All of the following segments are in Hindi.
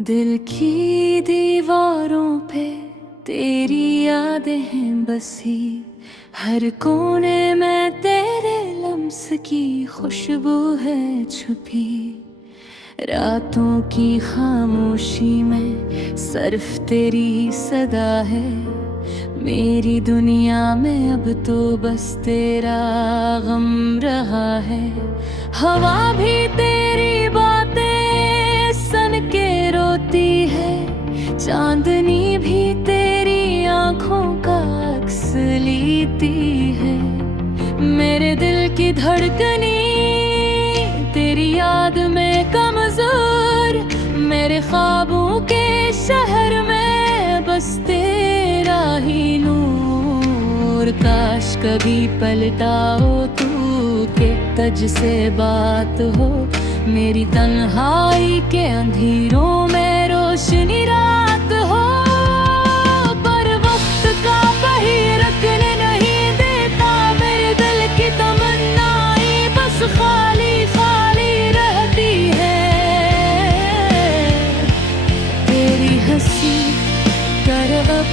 दिल की दीवारों पे तेरी यादें हैं बसी, हर कोने में तेरे लम्स की खुशबू है छुपी। रातों की खामोशी में सिर्फ तेरी ही सदा है, मेरी दुनिया में अब तो बस तेरा गम रहा है। हवा भी तेरी बातें सन के रोती है, चांदनी भी तेरी आंखों का अक्स लेती है। मेरे दिल की धड़कनी तेरी याद में कमजोर, मेरे ख्वाबों के शहर में बस तेरा ही नूर। काश कभी पलटा हो तू के तज से बात हो, मेरी तन्हाई के अंधेरों में रोशनी रात हो। पर वक्त का पहिया रुकने नहीं देता, मेरे दिल की तमन्नाएं बस खाली खाली रहती है। तेरी हंसी करवट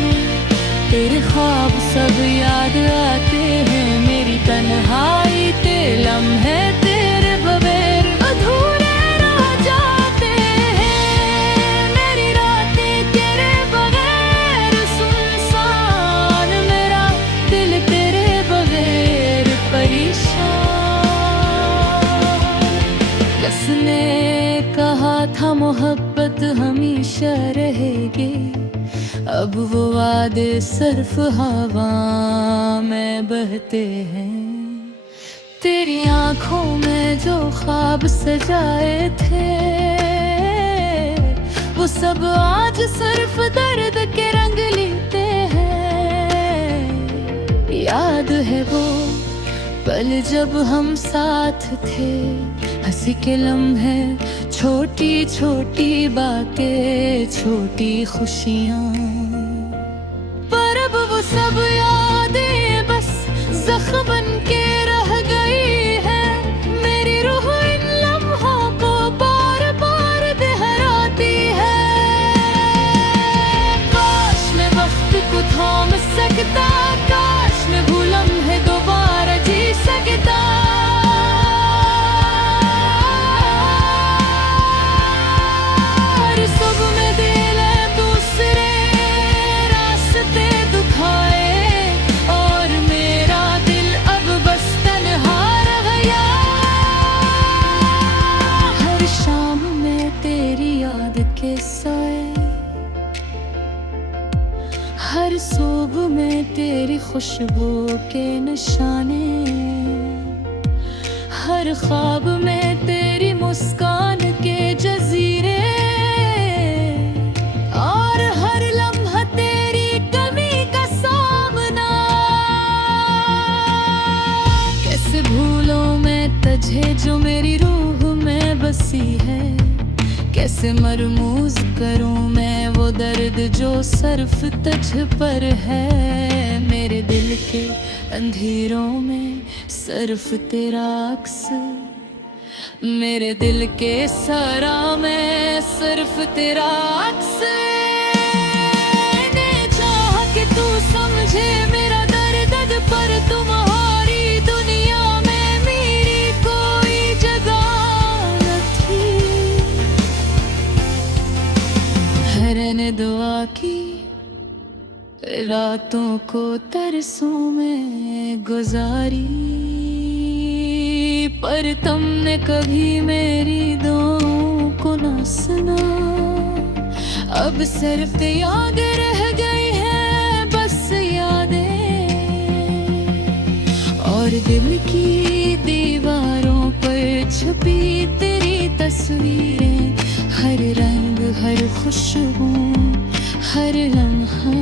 तेरे ख्वाब सब याद आते हैं, मेरी तन्हाई ते लम्हे तेरे बगैर अधूरे रह जाते हैं। मेरी रातें तेरे बगैर सुनसान, मेरा दिल तेरे बगैर परेशान। किसने कहा था मोहब्बत हमेशा रहेगी, अब वो वादे सिर्फ हवा में बहते हैं। तेरी आंखों में जो ख्वाब सजाए थे, वो सब आज सिर्फ दर्द के रंग लेते हैं। याद है वो पल जब हम साथ थे, हंसी के लम्हे, छोटी छोटी बातें, छोटी खुशियाँ। पर अब वो सब यादें बस जख्म बन के रह गई है। मेरी रूह इन लम्हों को बार बार दोहराती है। काश मैं वक्त को थाम सकता, काश मैं वो लम्हे दोबारा जी सकता। सब में दिल दूसरे रास्ते दुखाए, और मेरा दिल अब बस तन्हा रह गया। हर शाम में तेरी याद के साए, हर सुबह में तेरी खुशबू के निशाने, हर ख्वाब में तेरी मुस्कान के जजीरे, और हर लम्हा तेरी कमी का सामना। कैसे भूलों मैं तुझे जो मेरी रूह में बसी है, कैसे मरमूज करूं मैं वो दर्द जो सिर्फ तुझ पर है। मेरे दिल के अंधेरों में सिर्फ तेरा अक्स, मेरे दिल के सरा में सिर्फ तेरा अक्स। मैंने चाहा कि तू समझे मेरा दर्द, पर तुम्हारी दुनिया में मेरी कोई जगह न थी। मैंने दुआ की रातों को तरसों में गुजारी, पर तुमने कभी मेरी दुआओं को न सुना। अब सिर्फ याद रह गई है बस यादें, और दिल की दीवारों पर छुपी तेरी तस्वीरें। हर रंग, हर खुशबू, हर लम्हा,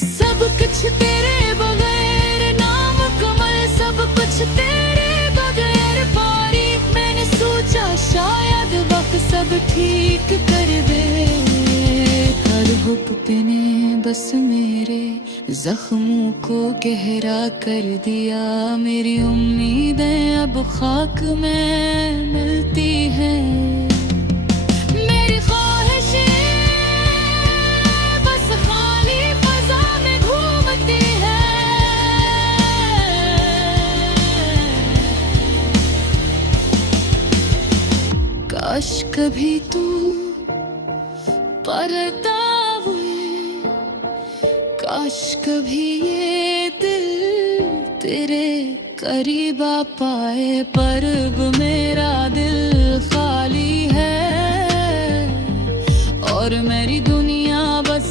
सब कुछ तेरे बगैर नामुकम्मल, सब कुछ तेरे बगैर पारी। मैंने सोचा शायद वक्त सब ठीक कर दे, हर हुक्म ने बस मेरे जख्मों को गहरा कर दिया। मेरी उम्मीदें अब खाक में मिलती हैं। कभी तुम पर्दा हुए, काश कभी ये दिल तेरे करीब आ पाए, पर अब मेरा दिल खाली है और मेरी दुनिया बस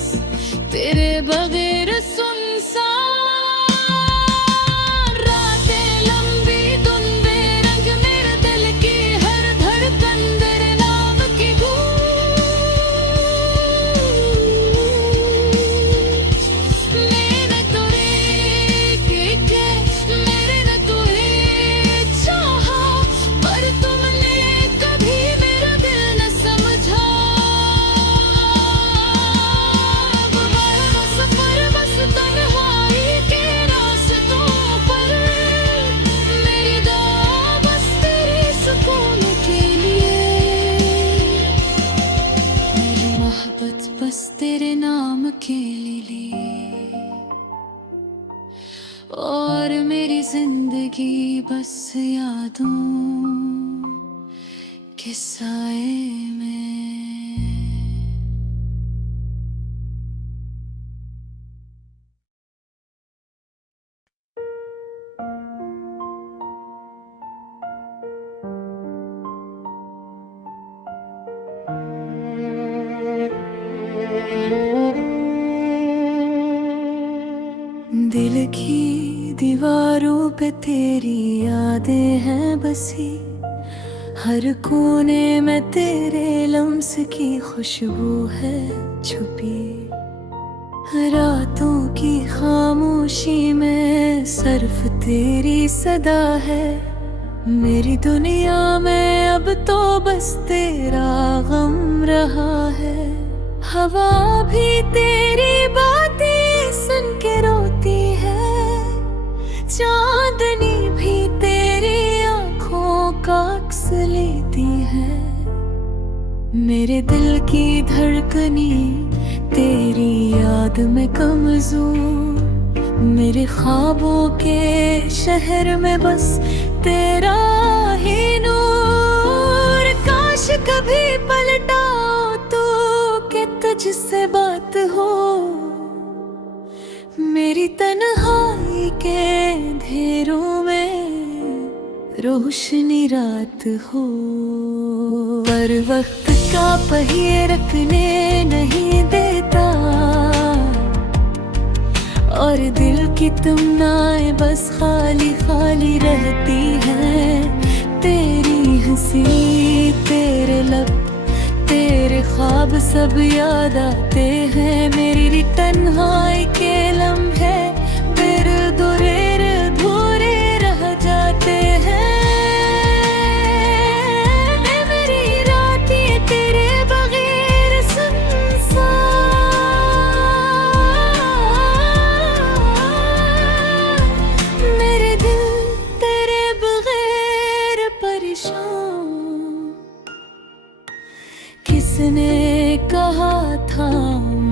तेरे बगैर सुनसान। रातें लंबी धुंधे रंग मेरे दिल की हर धड़कन तेरे नाम की गूंज। मैंने तुझे चाहा पर तुमने कभी मेरा दिल न समझा। सफर बस तन्हाई के रास्तों पर, मेरी दुआ बस तेरे सुकून के लिए, मेरी मोहब्बत बस तेरे नाम के लिए, और मेरी जिंदगी बस यादों के साए में। दिल की दीवारों पे तेरी यादें हैं बसी, हर कोने में तेरे लम्स की खुशबू है छुपी। रातों की खामोशी में सिर्फ तेरी सदा है, मेरी दुनिया में अब तो बस तेरा गम रहा है। हवा भी तेरी बातें सुन के रोती है, चांदनी भी तेरी आँखों का अक्स लेती है। मेरे दिल की धड़कनी तेरी याद में कमजोर, मेरे ख्वाबों के शहर में बस तेरा ही नूर। काश कभी पलटाओ तो कि तुझसे बात हो, मेरी तन्हाई के अंधेरों में रोशनी रात हो। पर वक्त का पहिए रखने नहीं देता, और दिल की तमन्नाएं बस खाली खाली रहती हैं। तेरी हंसी, तेरे लब, तेरे ख्वाब सब याद आते हैं। मेरी तन्हाई के लम्हे फिर अधूरे रह जाते हैं। मेरी रातें तेरे बगैर सुनसान, मेरे दिल तेरे बगैर परेशान। किसने कहा था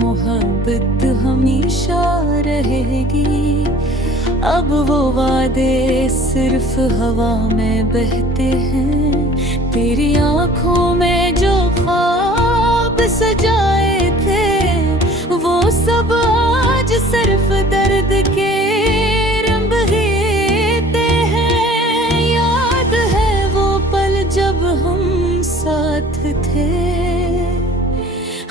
मोहब्बत हमेशा रहेगी, अब वो वादे सिर्फ हवा में बहते हैं। तेरी आँखों में जो ख्वाब सजाए थे, वो सब आज सिर्फ दर्द के रंग हेते हैं। याद है वो पल जब हम साथ थे,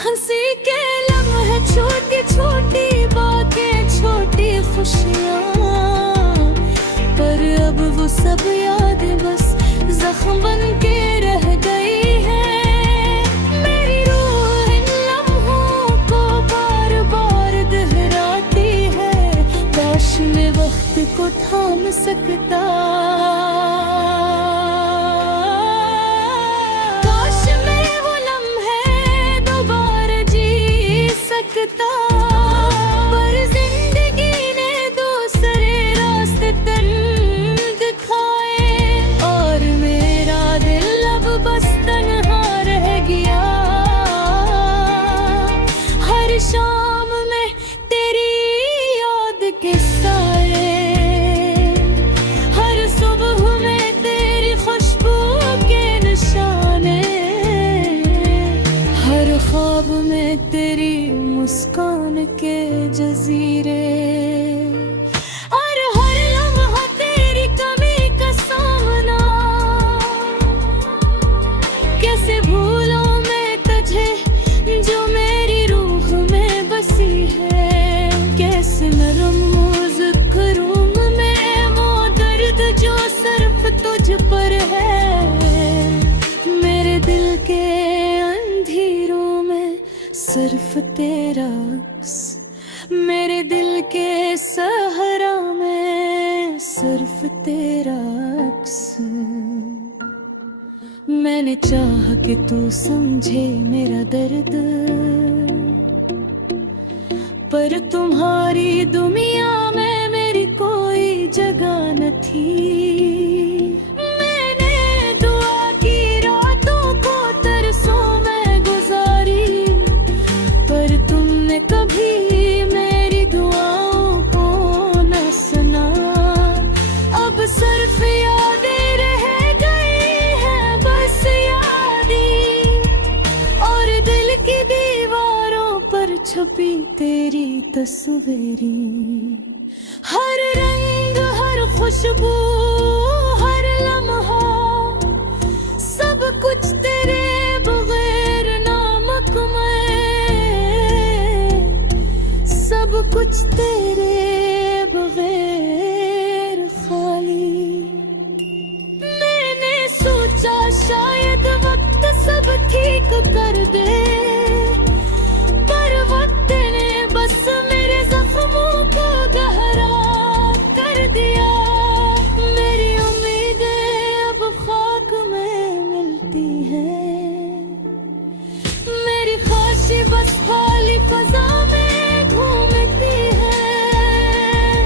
हंसी के लम्हे, छोटी छोटी बातें, छोटी खुशियाँ। पर अब वो सब यादें बस जख्म बन के रह गई है। मेरी रूह इन लम्हों को बार बार दोहराती है, काश मैं वक्त को थाम सकता, काश मैं वो लम्हे दोबारा जी सकता। पर जिंदगी ने दूसरे रास्ते तन दिखाए, और मेरा दिल अब बस तन्हा रह गया। हर शाम में तेरी याद के साए, हर सुबह तेरी मुस्कान के जजीरे, और हर लम्हा तेरी कमी का सामना। कैसे भूलूं मैं तुझे जो मेरी रूह में बसी है, कैसे नरम ज़िक्रों में वो दर्द जो सिर्फ तुझ पर है। मेरे दिल के अंधेरों में सिर्फ तेरा अक्स, मेरे दिल के सहरा में सिर्फ तेरा अक्स। मैंने चाहा कि तू समझे मेरा दर्द, पर तुम्हारी दुनिया में मेरी कोई जगह न थी। मैंने दुआ की रातों को तरसों में गुजारी, पर तुमने कभी मेरी दुआओं को न सुना। अब सिर्फ यादें रह गई हैं, बस यादें, और दिल की दीवारों पर छपी तेरी तस्वीरें। हर रंग, हर खुशबू, हर लम्हा, सब कुछ तेरे बगैर नामक मैं, सब कुछ तेरे बगैर खाली। मैंने सोचा शायद वक्त सब ठीक कर दे, पर वक्त ने बस मेरे जख्मों को गहरा कर दिया। मेरी उम्मीदें अब खाक में मिलती हैं, मेरी ख्वाहिशें बस खाली फजा में घूमती हैं।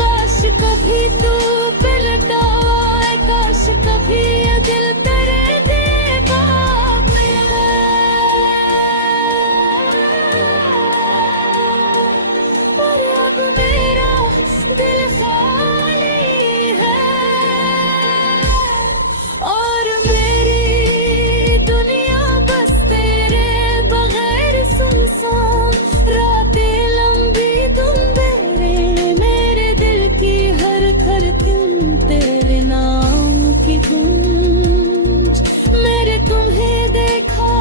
काश कभी तू पलट आए, काश कभी ये दिल तेरे दीवार में आए। पर अब मेरा दिल खाली है, और मेरी दुनिया बस तेरे बगैर सुनसान। रातें लंबी धुंधेरे, मेरे दिल की हर धड़कन तेरे नाम की गूंज। मेरे तुम्हें देखा,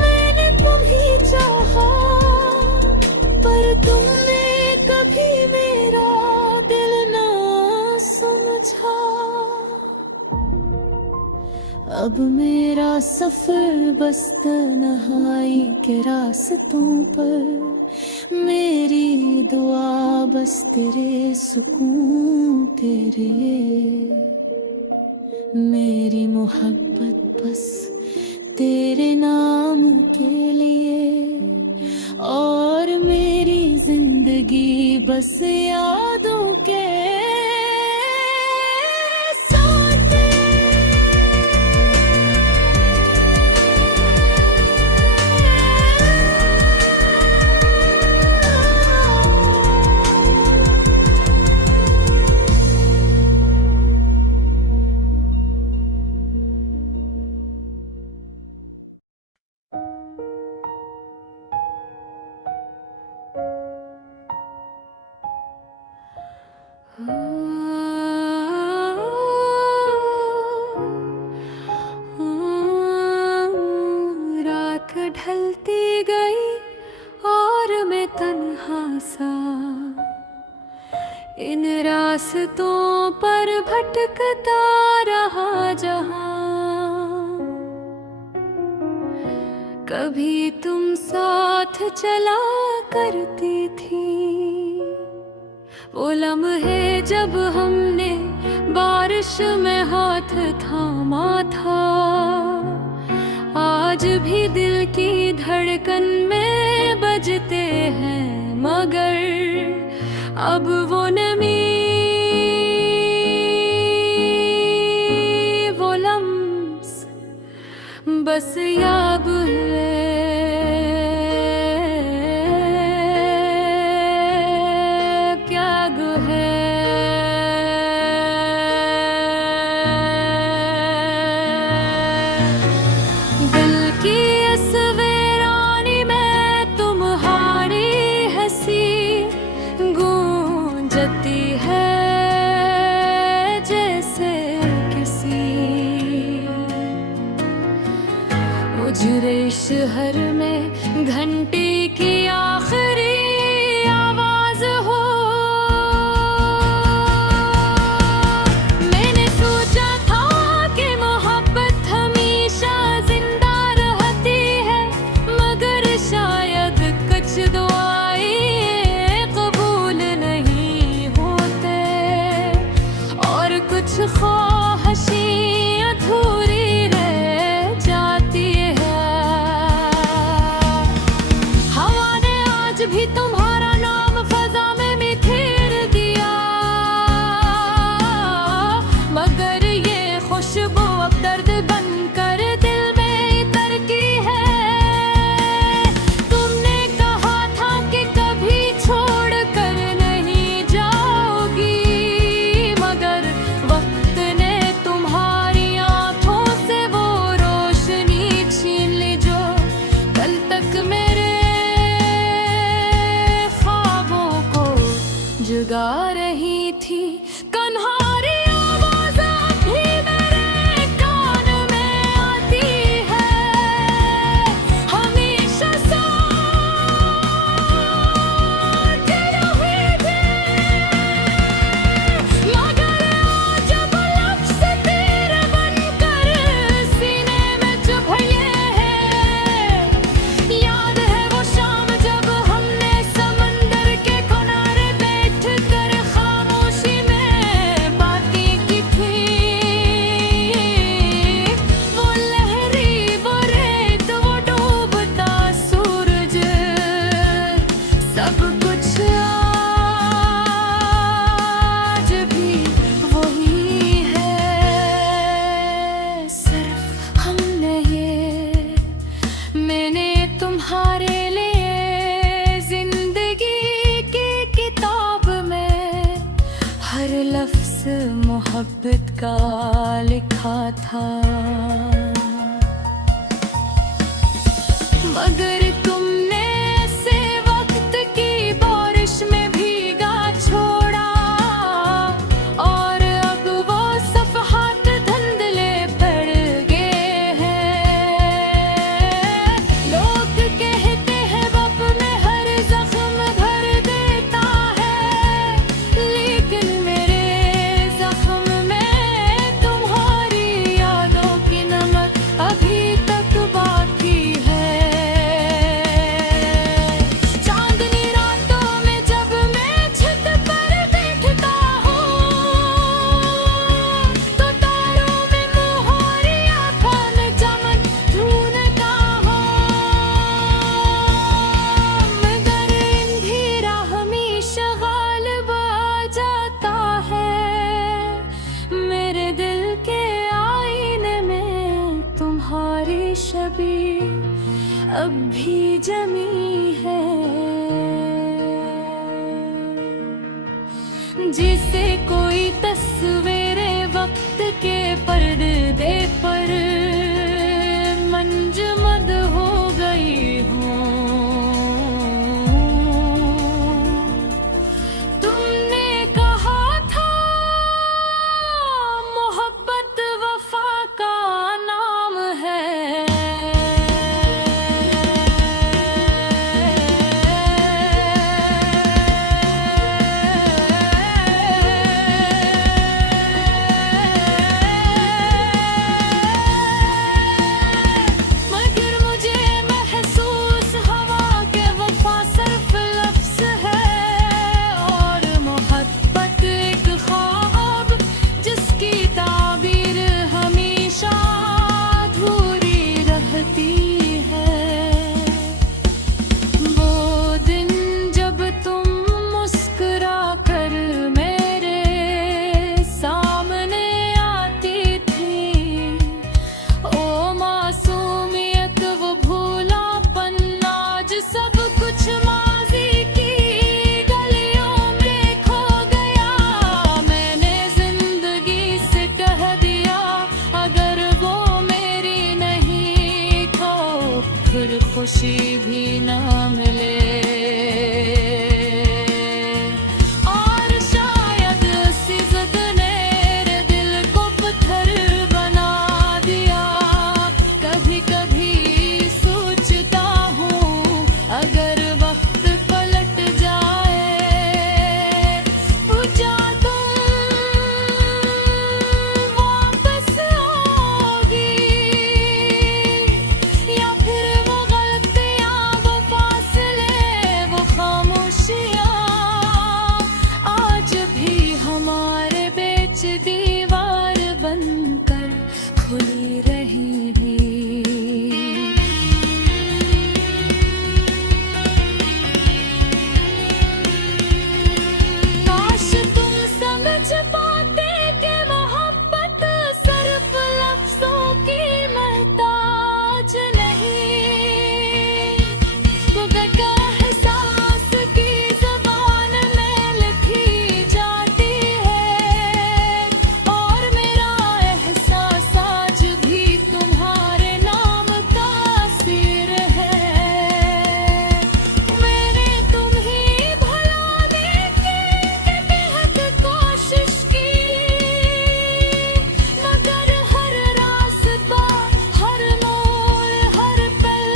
मैंने तुम्हें चाहा, पर तुमने कभी मेरा दिल ना समझा। अब मेरा सफर बस तन्हाई के रास्तों पर, मेरी दुआ बस तेरे सुकून तेरे, मेरी मोहब्बत बस तेरे नाम के लिए, और मेरी जिंदगी बस यादों के साथ। रात ढलती गई और मैं तन्हा सा इन रास्तों पर भटकता रहा जहां। कभी तुम साथ चला करती थी, वो लम्हे जब हमने बारिश में हाथ थामा था। आज भी दिल की धड़कन में बजते हैं, मगर अब वो नमी, वो लम्स बस याद है। दिल की इस वीरानी में की आखिरी आवाज हो। मैंने सोचा था कि मोहब्बत हमेशा जिंदा रहती है, मगर शायद कुछ दुआएं कबूल नहीं होते और कुछ ख्वाहिशें अधूरी रह जाती है। हवा ने आज भी तुम्हारा नाम फजा में बिखेर दिया, मगर ये खुशबू अब दर्द बनकर दिल में उतरती है। तुमने कहा था कि कभी छोड़ कर नहीं जाओगी, मगर वक्त ने तुम्हारी आंखों से वो रोशनी छीन ली जो कल तक मेरे ख्वाबों को जगा रही थी। कन्हारी आवाज़ अब भी मेरे कान में आती है, हमेशा साथ रहेगी, मगर आज जब लफ्ज़ तेरे बनकर सीने में चुभे हैं। याद है वो शाम जब हमने समंदर के किनारे बैठकर खामोशी में बातें की थी। वो लहरी, वो रेत, वो डूबता सूरज, सब कुछ आज भी वही है। सिर्फ हमने ये, मैंने तुम्हारे लिए जिंदगी की किताब में हर लफ्ज़ मोहब्बत का लिखा था, मगर तुमने ऐसे वक्त की बारिश में भीगा छोड़ा और अब वो सफ़हात धुंधले पड़ गए हैं। लोग कहते हैं वक्त में हर जख्म भर देता है, लेकिन मेरे जख्म में तुम्हारी यादों की नमक अभी तक बाकी है। चांदनी रातों में जब मैं छत पर बैठता हूँ, तो तारों में मोहरियाँ खान चमन ढूंढता हूँ, मगर अंधेरा हमेशा गालिब आ जाता है। मेरे दिल के आईने में तुम्हारी छवि अब भी जमी है, जिसे कोई तस्वीरे वक्त के पर्दे पर मंजमद हो गई हूँ। तुमने कहा था मोहब्बत वफा का नाम है, का एहसास की ज़बान में लिखी जाती है, और मेरा एहसास आज भी तुम्हारे नाम का सिर है। मैंने तुम्हें भुलाने की बेहद कोशिश की, मगर हर रास्ता, हर मोड़, हर पल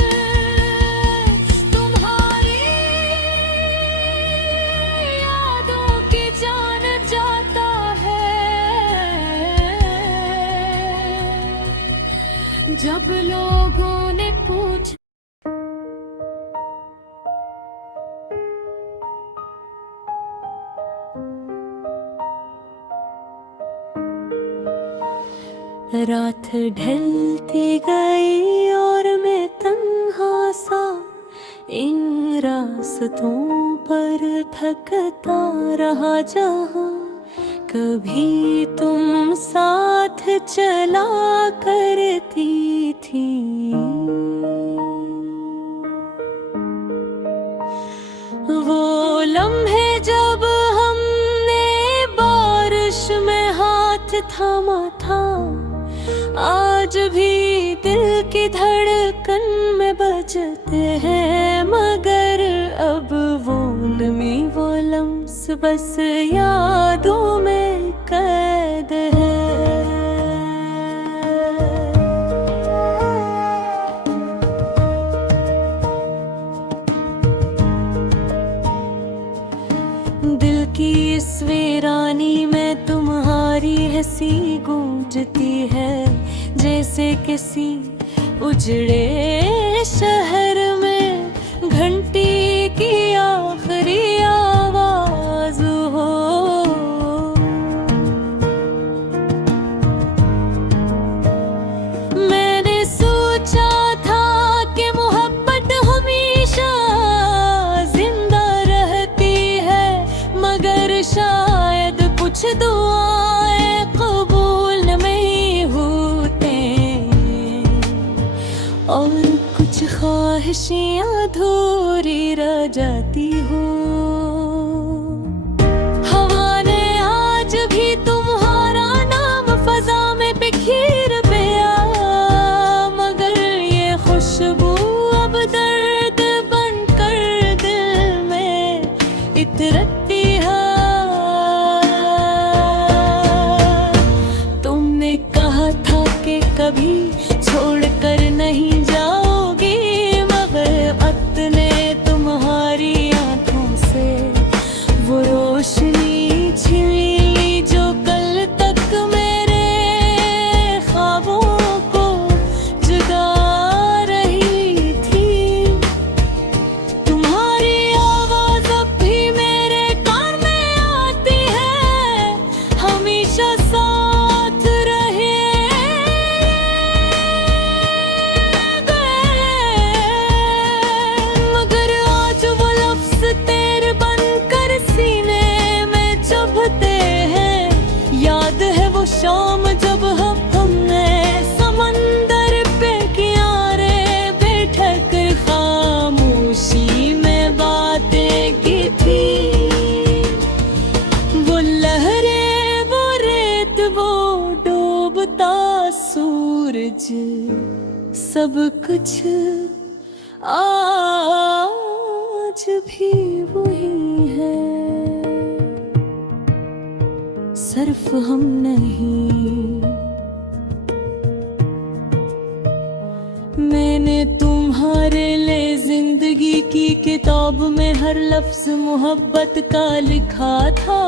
तुम्हारी यादों की जान जाता है। जब लोगों ने पूछा रात ढलती गई और मैं तन्हा सा इन रास्तों पर थकता रहा, जहाँ कभी तुम साथ चला करती थी। वो लम्हे जब हमने बारिश में हाथ थामा था, आज भी दिल की धड़कन में बजते हैं, मगर अब वो नमी, वो लम्स बस यादों में कैद है। दिल की इस वीरानी में तुम्हारी हंसी गूंजती है, जैसे किसी उजड़े शहर में घंटी की आखिरी आवाज हो। मैंने सोचा था कि मोहब्बत हमेशा जिंदा रहती है, मगर शायद कुछ दुआएं कबूल नहीं होते, और कुछ ख्वाहिशें अधूरी रह जाती हो। हवा ने आज भी तुम्हारा नाम फजा में बिखेर दिया, मगर ये खुशबू अब दर्द बनकर दिल में इतरती है। तुमने कहा था कि कभी छोड़कर नहीं जाओगी, मगर वक्त ने तुम्हारी आंखों से वो रोशनी छीन ली, जो कल तक मेरे ख्वाबों को जगा रही थी। तुम्हारी आवाज अब भी मेरे कान में आती है, हमेशा साथ रहे मगर आज वो लफ्ज तेरे बनकर सीने में चुभते हैं। याद है वो शाम जब हमने समंदर पे किनारे बैठक खामोशी में बातें की थी। वो लहरें, वो रेत, वो डूबता सूरज, सब कुछ आज भी वही है, सिर्फ हम नहीं। मैंने तुम्हारे लिए जिंदगी की किताब में हर लफ्ज मोहब्बत का लिखा था,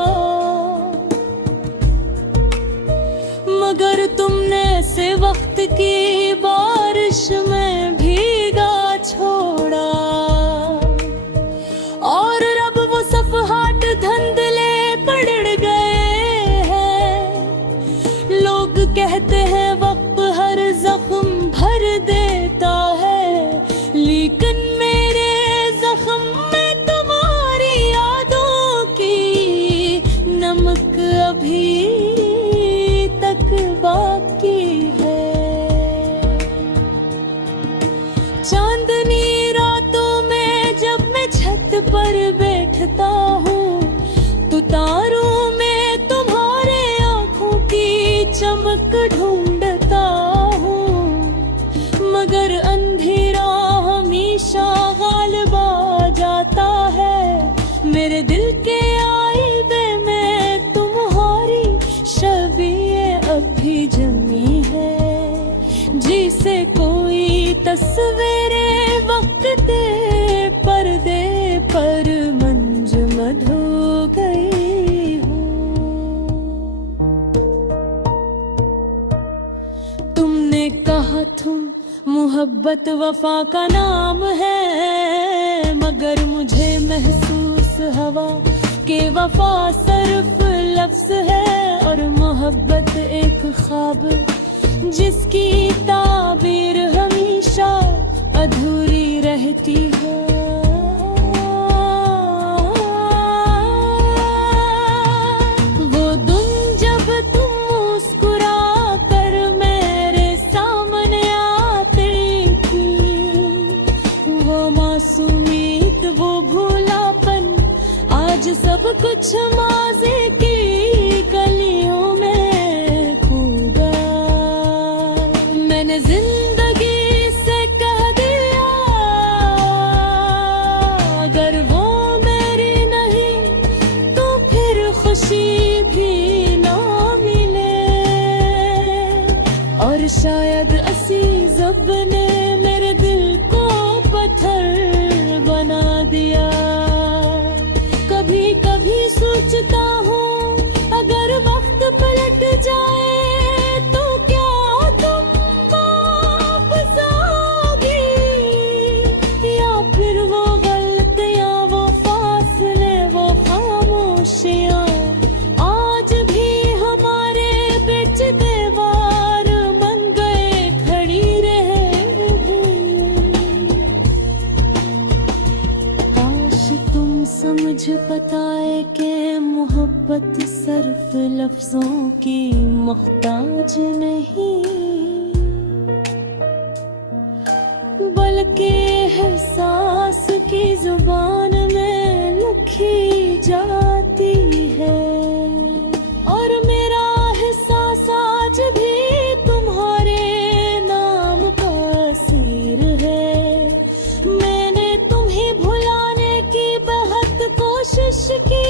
मगर तुमने ऐसे वक्त की बारिश में भीगा छोड़ा, और रब वो सफ़हात धुंधले पड़ गए हैं। लोग कहते हैं वक्त हर जख्म भर देता है, लेकिन मेरे जख्म में तुम्हारी यादों की नमक अभी तक बाकी है। चांदनी पर बैठता हूँ तो तारों में तुम्हारे आंखों की चमक ढूंढता हूँ, मगर अंधेरा हमेशा गालिब आ जाता है। मेरे दिल के आईने में तुम्हारी शबीह अब भी जमी है, जिसे कोई तस्वीरें वक्त दे पर्दे पर मंजमद हो गई हूँ। तुमने कहा तुम मोहब्बत वफा का नाम है, मगर मुझे महसूस हवा के वफा सिर्फ लफ्ज है, और मोहब्बत एक ख्वाब जिसकी ताबीर हमेशा अधूरी रहती है। वो दिन जब तुम मुस्कुरा कर मेरे सामने आती थी, वो मासूमियत वो भूलापन आज सब कुछ माज़ी की गलियों में खो गया। मैंने जिंदगी से कह दिया अगर वो मेरी नहीं तो फिर खुशी भी ना मिले, और शायद असीज़ अब ने मेरे दिल को पत्थर बना दिया। कभी कभी सोचता हूँ अगर वक्त पलट जाए तो क्या तुम वापस आओगी, या फिर वो गलतियाँ वो फासले वो खामोशियाँ आज भी हमारे बीच दीवार बन गए खड़ी रहेंगी। काश तुम समझ पाए कि मोहब्बत सिर्फ लफ्जों की मोहताज नहीं, बल्कि एहसास की जुबान में लिखी जाती है। और मेरा एहसास आज भी तुम्हारे नाम का असीर है। मैंने तुम्हें भुलाने की बहुत कोशिश की,